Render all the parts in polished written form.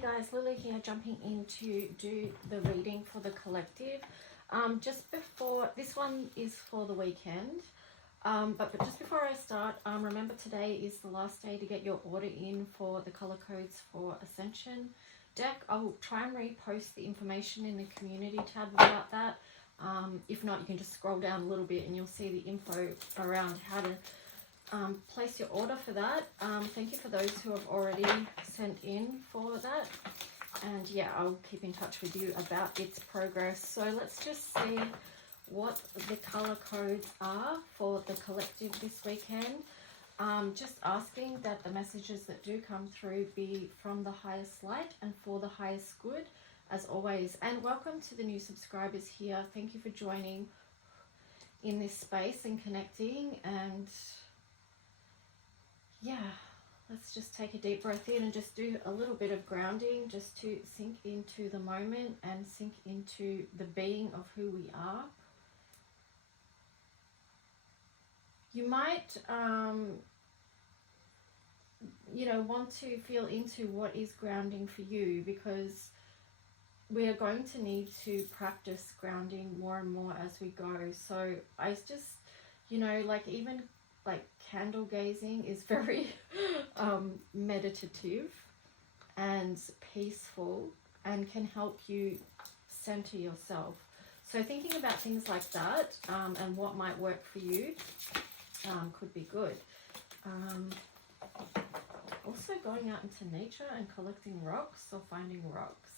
Hey guys, Lily here, jumping in to do the reading for the collective. Just before, this one is for the weekend, but just before I start, remember today is the last day to get your order in for the color codes for Ascension deck. I'll try and repost the information in the community tab about that. If not, you can just scroll down a little bit and you'll see the info around how to place your order for that. Thank you for those who have already sent in for that, and yeah, I'll keep in touch with you about its progress. So let's just see what the color codes are for the collective this weekend. Just asking that the messages that do come through be from the highest light and for the highest good, as always. And welcome to the new subscribers here. Thank you for joining in this space and connecting. And yeah, let's just take a deep breath in and just do a little bit of grounding just to sink into the moment and sink into the being of who we are. You might, want to feel into what is grounding for you, because we are going to need to practice grounding more and more as we go. So I just, even like candle gazing is very meditative and peaceful and can help you center yourself. So thinking about things like that and what might work for you could be good. Also, going out into nature and collecting rocks or finding rocks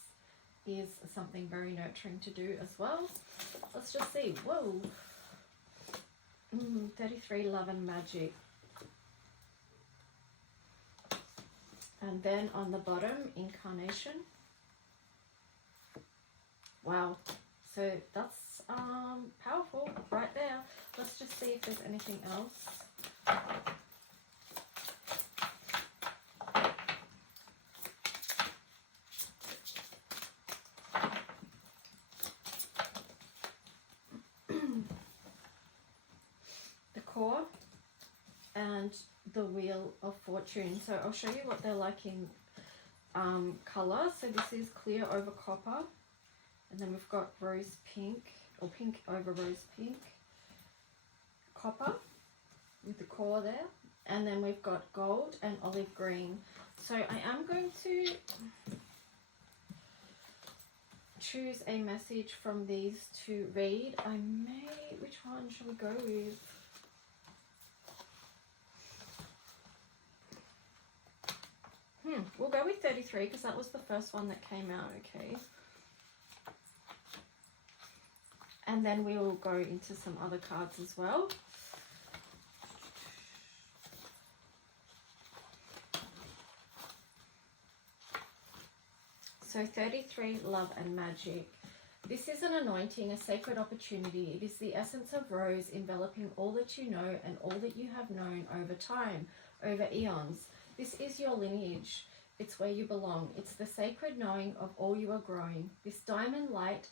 is something very nurturing to do as well. Let's just see. Whoa. 33, love and magic. And then on the bottom, incarnation. Wow. So that's powerful right there. Let's just see if there's anything else. Core and the Wheel of Fortune. So I'll show you what they're like in color. So this is clear over copper, and then we've got rose pink, or pink over rose pink, copper with the core there, and then we've got gold and olive green. So I am going to choose a message from these to read. Which one should we go with? We'll go with 33 because that was the first one that came out, okay? And then we will go into some other cards as well. So 33, love and magic. This is an anointing, a sacred opportunity. It is the essence of rose enveloping all that you know and all that you have known over time, over eons. This is your lineage. It's where you belong. It's the sacred knowing of all you are growing. This diamond light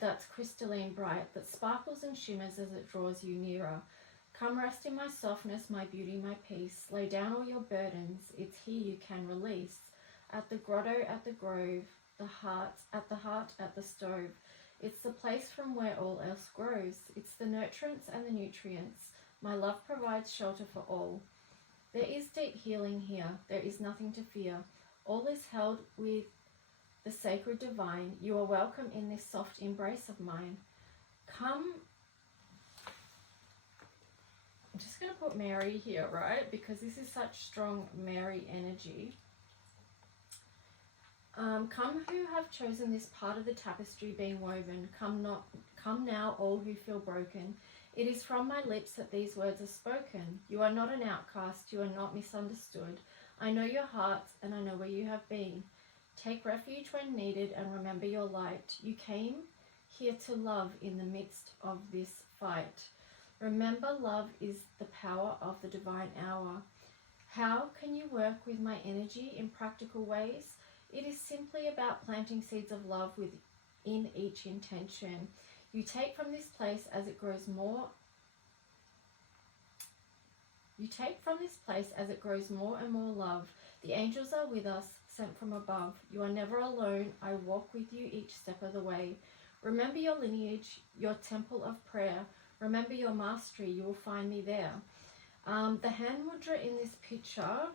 that's crystalline bright, that sparkles and shimmers as it draws you nearer. Come rest in my softness, my beauty, my peace. Lay down all your burdens. It's here you can release. At the grotto, at the grove, the heart, at the stove. It's the place from where all else grows. It's the nurturance and the nutrients. My love provides shelter for all. There is deep healing here. There is nothing to fear. All is held with the sacred divine. You are welcome in this soft embrace of mine. Come. I'm just going to put Mary here, right? Because this is such strong Mary energy. Come who have chosen this part of the tapestry being woven. Come now, all who feel broken. It is from my lips that these words are spoken. You are not an outcast. You are not misunderstood. I know your hearts and I know where you have been. Take refuge when needed and remember your light. You came here to love in the midst of this fight. Remember, love is the power of the divine hour. How can you work with my energy in practical ways? It is simply about planting seeds of love within each intention. You take from this place as it grows more. You take from this place as it grows more and more love. The angels are with us, sent from above. You are never alone. I walk with you each step of the way. Remember your lineage, your temple of prayer. Remember your mastery. You will find me there. The hand mudra in this picture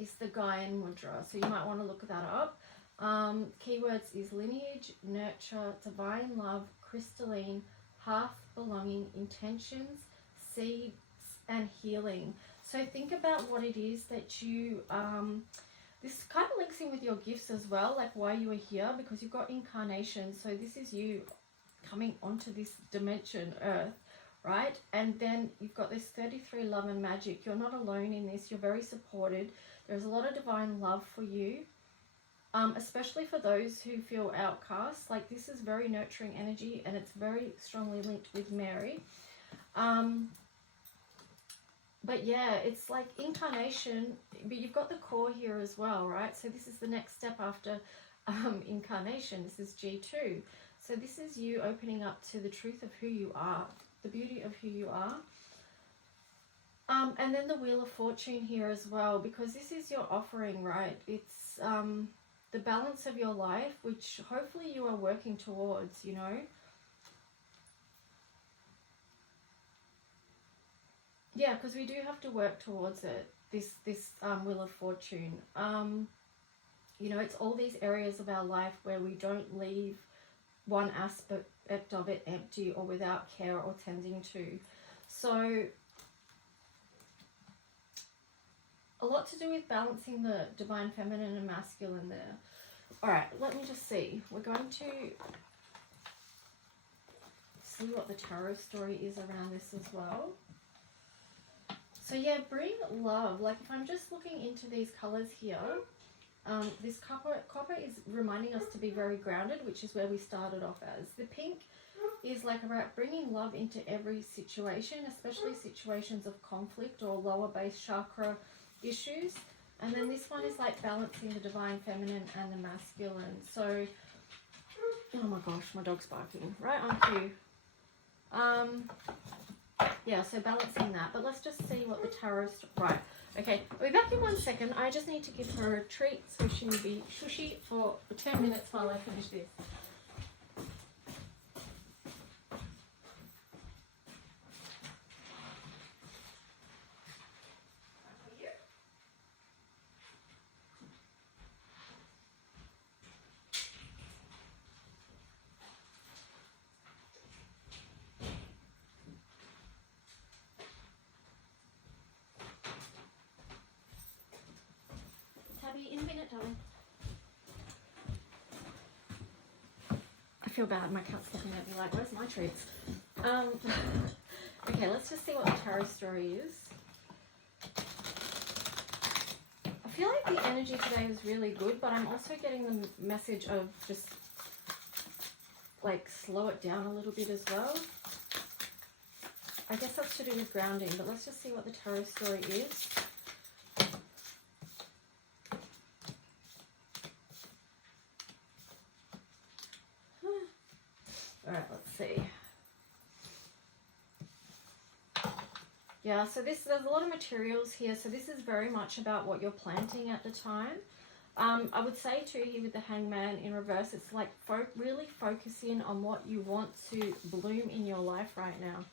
is the Gaian mudra, so you might want to look that up. Keywords is lineage, nurture, divine love, crystalline, hearth, belonging, intentions, seeds, and healing. So think about what it is that you, this kind of links in with your gifts as well, like why you are here, because you've got incarnation. So this is you coming onto this dimension, Earth, right? And then you've got this 33 love and magic. You're not alone in this. You're very supported. There's a lot of divine love for you. Especially for those who feel outcast. Like this is very nurturing energy, and it's very strongly linked with Mary. But yeah, it's like incarnation, but you've got the core here as well, right? So this is the next step after incarnation. This is G2. So this is you opening up to the truth of who you are, the beauty of who you are. And then the Wheel of Fortune here as well, because this is your offering, right? It's the balance of your life, which hopefully you are working towards, you know. Yeah, because we do have to work towards it, this Wheel of Fortune. You know, it's all these areas of our life where we don't leave one aspect of it empty or without care or tending to. So a lot to do with balancing the divine feminine and masculine there. All right, let me just see. We're going to see what the tarot story is around this as well. So yeah, bring love. Like if I'm just looking into these colors here, this copper is reminding us to be very grounded, which is where we started off as. The pink is like about bringing love into every situation, especially situations of conflict or lower base chakra issues. And then this one is like balancing the divine feminine and the masculine. So, oh my gosh, my dog's barking right on cue. Yeah, so balancing that. But let's just see what the tarot... Right, okay. I'll be back in 1 second. I just need to give her a treat so she will be shushy for 10 minutes while I finish this. In a minute, darling. I feel bad. My cat's looking at me like, where's my treats? Okay, let's just see what the tarot story is. I feel like the energy today is really good, but I'm also getting the message of just like slow it down a little bit as well. I guess that's to do with grounding, but let's just see what the tarot story is. Alright, let's see. Yeah, so there's a lot of materials here. So this is very much about what you're planting at the time. I would say too here with the Hangman in reverse, it's like really focus in on what you want to bloom in your life right now.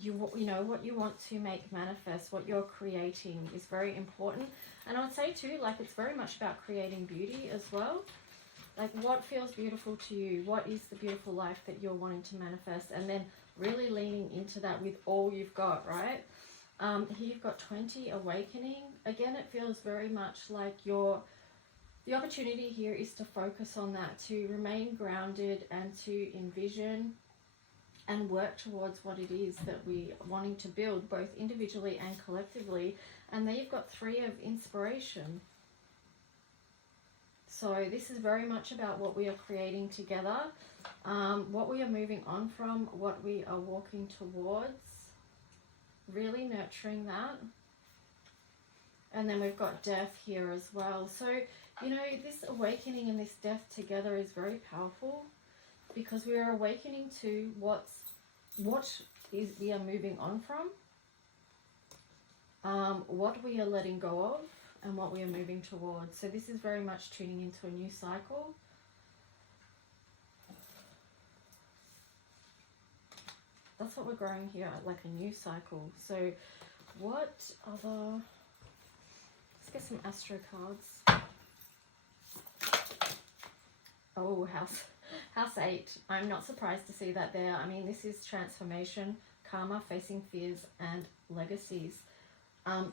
You know, what you want to make manifest, what you're creating is very important. And I would say too, like it's very much about creating beauty as well. Like what feels beautiful to you? What is the beautiful life that you're wanting to manifest? And then really leaning into that with all you've got, right? Here you've got 20, awakening. Again, it feels very much like the opportunity here is to focus on that, to remain grounded and to envision and work towards what it is that we are wanting to build, both individually and collectively. And then you've got 3 of inspiration. So this is very much about what we are creating together, what we are moving on from, what we are walking towards, really nurturing that. And then we've got death here as well. So, you know, this awakening and this death together is very powerful, because we are awakening to what we are moving on from. what we are letting go of, and what we are moving towards. So this is very much tuning into a new cycle. That's what we're growing here, like a new cycle. So what other... Let's get some Astro cards. Oh, House 8. I'm not surprised to see that there. I mean, this is transformation, karma, facing fears, and legacies.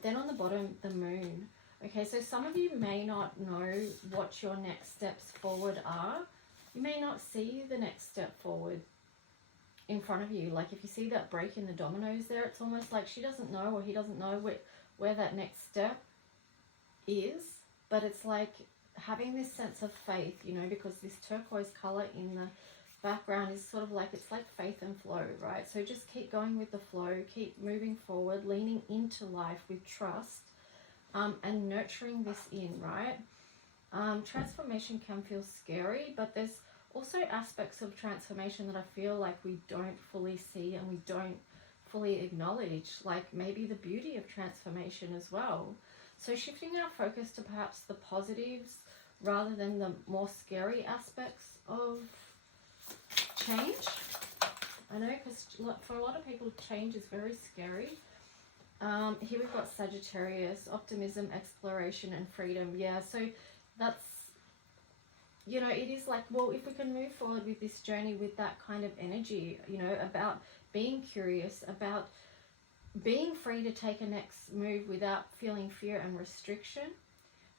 Then on the bottom, the moon. Okay, so some of you may not know what your next steps forward are. You may not see the next step forward in front of you. Like if you see that break in the dominoes there, it's almost like she doesn't know, or he doesn't know where that next step is. But it's like having this sense of faith, you know, because this turquoise color in the background is sort of like, it's like faith and flow, right? So just keep going with the flow, keep moving forward, leaning into life with trust, and nurturing this in, right? Transformation can feel scary, but there's also aspects of transformation that I feel like we don't fully see and we don't fully acknowledge, like maybe the beauty of transformation as well. So shifting our focus to perhaps the positives rather than the more scary aspects of change. I know, because for a lot of people, change is very scary. Here we've got Sagittarius, optimism, exploration, and freedom. Yeah, so that's, you know, it is like, well, if we can move forward with this journey with that kind of energy, you know, about being curious, about being free to take a next move without feeling fear and restriction,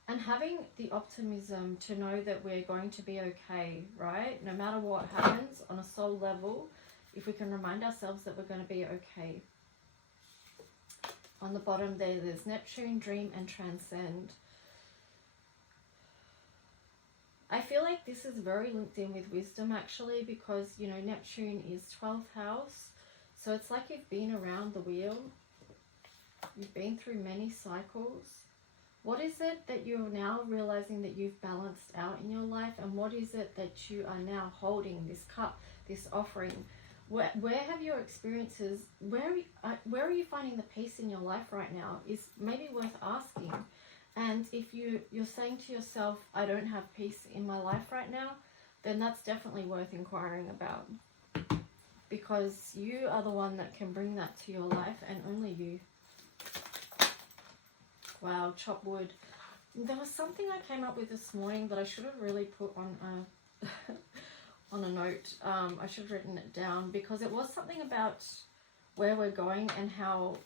and having the optimism to know that we're going to be okay, right? No matter what happens on a soul level, if we can remind ourselves that we're going to be okay. On the bottom there's Neptune, dream, and transcend. I feel like this is very linked in with wisdom actually, because, you know, Neptune is 12th house. So it's like you've been around the wheel. You've been through many cycles. What is it that you're now realizing that you've balanced out in your life? And what is it that you are now holding, this cup, this offering? Where have your experiences, where are you finding the peace in your life right now is maybe worth asking. And if you're saying to yourself, I don't have peace in my life right now, then that's definitely worth inquiring about. Because you are the one that can bring that to your life, and only you. Wow, chop wood. There was something I came up with this morning that I should have really put on a on a note. I should have written it down, because it was something about where we're going and how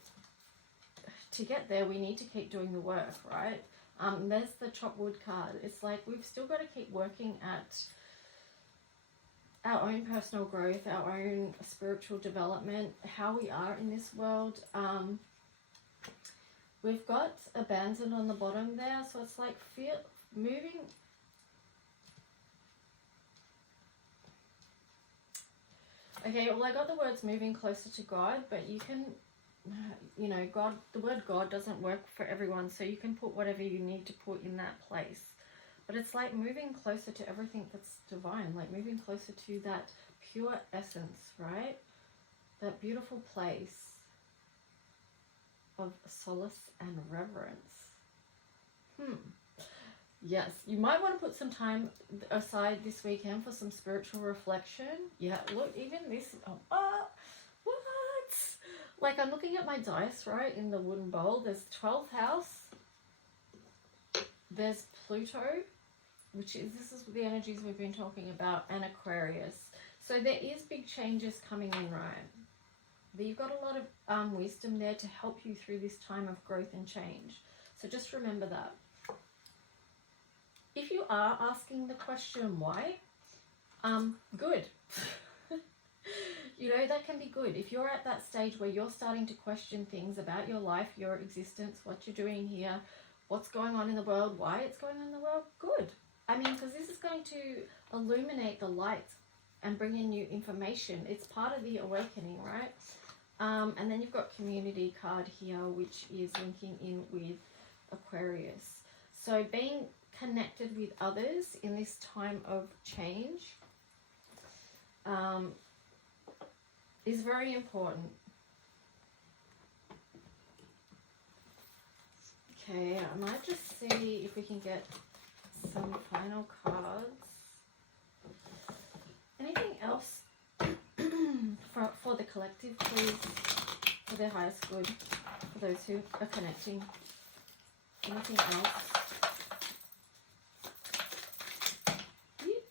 to get there we need to keep doing the work, right? There's the chop wood card. It's like we've still got to keep working at our own personal growth, our own spiritual development, how we are in this world. We've got abandoned on the bottom there, so it's like moving. Okay, well, I got the words moving closer to God, but you can, you know, God, the word God doesn't work for everyone, so you can put whatever you need to put in that place. But it's like moving closer to everything that's divine, like moving closer to that pure essence, right? That beautiful place of solace and reverence. Yes, you might want to put some time aside this weekend for some spiritual reflection. Yeah, look, even this, what? Like, I'm looking at my dice, right, in the wooden bowl. There's 12th house. There's Pluto, this is the energies we've been talking about, and Aquarius. So there is big changes coming in, right? You've got a lot of wisdom there to help you through this time of growth and change. So just remember that. If you are asking the question why, good. You know, that can be good. If you're at that stage where you're starting to question things about your life, your existence, what you're doing here, what's going on in the world, why it's going on in the world, good. I mean, because this is going to illuminate the light and bring in new information. It's part of the awakening, right? And then you've got community card here, which is linking in with Aquarius. So being connected with others in this time of change is very important. I might just see if we can get some final cards. Anything else for the collective, please? For their highest good, for those who are connecting. Anything else? Yep.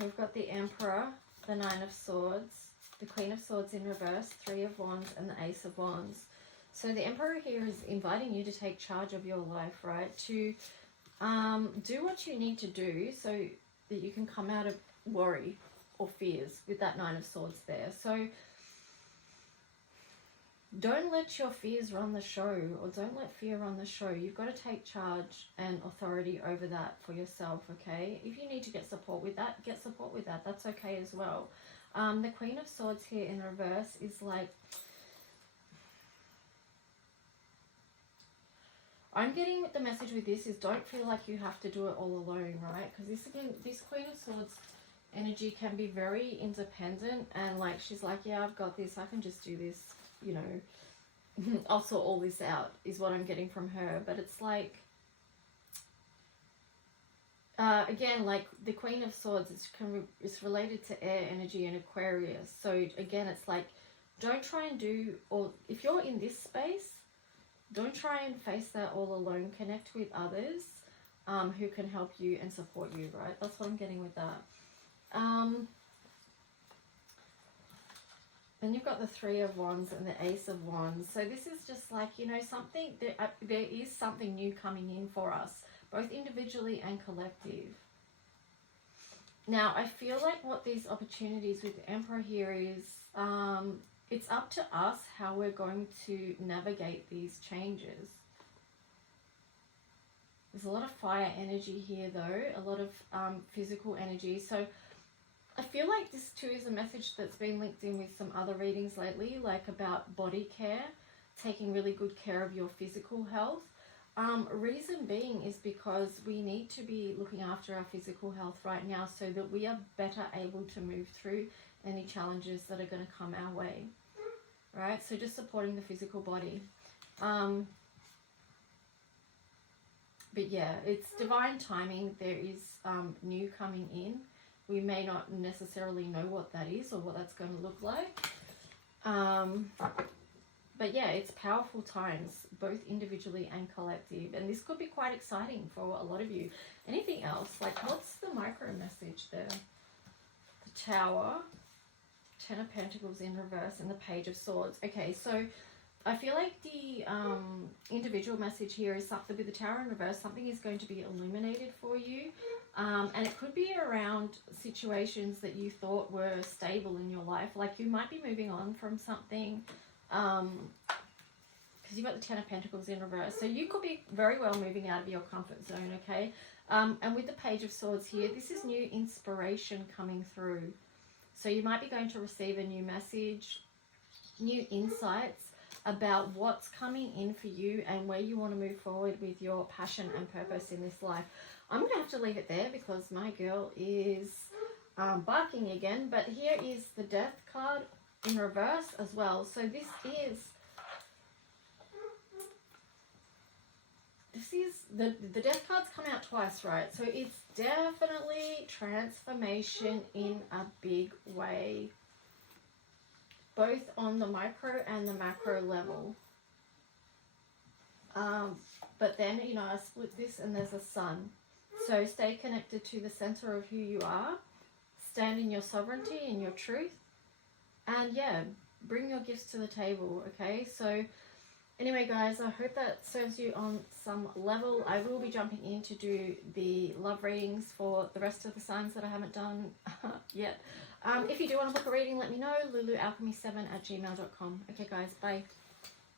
We've got the Emperor, the Nine of Swords, the Queen of Swords in reverse, Three of Wands, and the Ace of Wands. So the Emperor here is inviting you to take charge of your life, right? To do what you need to do so that you can come out of worry or fears with that Nine of Swords there. So don't let your fears run the show, or don't let fear run the show. You've got to take charge and authority over that for yourself, okay? If you need to get support with that, get support with that. That's okay as well. The Queen of Swords here in reverse is like, I'm getting the message with this is don't feel like you have to do it all alone, right? Because this, again, this Queen of Swords energy can be very independent, and like she's like, yeah, I've got this, I can just do this, you know, I'll sort all this out, is what I'm getting from her. But it's like, again, like the Queen of Swords is related to air energy and Aquarius. So again, it's like, don't try and do, or if you're in this space, don't try and face that all alone. Connect with others who can help you and support you, right? That's what I'm getting with that. Then you've got the Three of Wands and the Ace of Wands. So this is just like, you know, something, there is something new coming in for us, both individually and collective. Now, I feel like what these opportunities with the Emperor here is, it's up to us how we're going to navigate these changes. There's a lot of fire energy here though, a lot of physical energy. So I feel like this too is a message that's been linked in with some other readings lately, like about body care, taking really good care of your physical health. Reason being is because we need to be looking after our physical health right now so that we are better able to move through any challenges that are going to come our way, right? So just supporting the physical body. But yeah, it's divine timing. There is new coming in. We may not necessarily know what that is or what that's going to look like. But yeah, it's powerful times, both individually and collective. And this could be quite exciting for a lot of you. Anything else? Like, what's the micro message there? The Tower, Ten of Pentacles in reverse, and the Page of Swords. Okay, so I feel like the individual message here is something with the Tower in reverse. Something is going to be illuminated for you. And it could be around situations that you thought were stable in your life. Like you might be moving on from something, because you've got the Ten of Pentacles in reverse. So you could be very well moving out of your comfort zone, okay? And with the Page of Swords here, this is new inspiration coming through. So you might be going to receive a new message, new insights about what's coming in for you and where you want to move forward with your passion and purpose in this life. I'm going to have to leave it there because my girl is barking again. But here is the Death card in reverse as well. So this is the Death cards come out twice, right? So it's definitely transformation in a big way, both on the micro and the macro level. But then, you know, I split this and there's a sun. So stay connected to the center of who you are. Stand in your sovereignty and your truth. And yeah, bring your gifts to the table, okay? So anyway, guys, I hope that serves you on some level. I will be jumping in to do the love readings for the rest of the signs that I haven't done yet. If you do want to book a reading, let me know. lulualchemy7@gmail.com. Okay, guys, bye.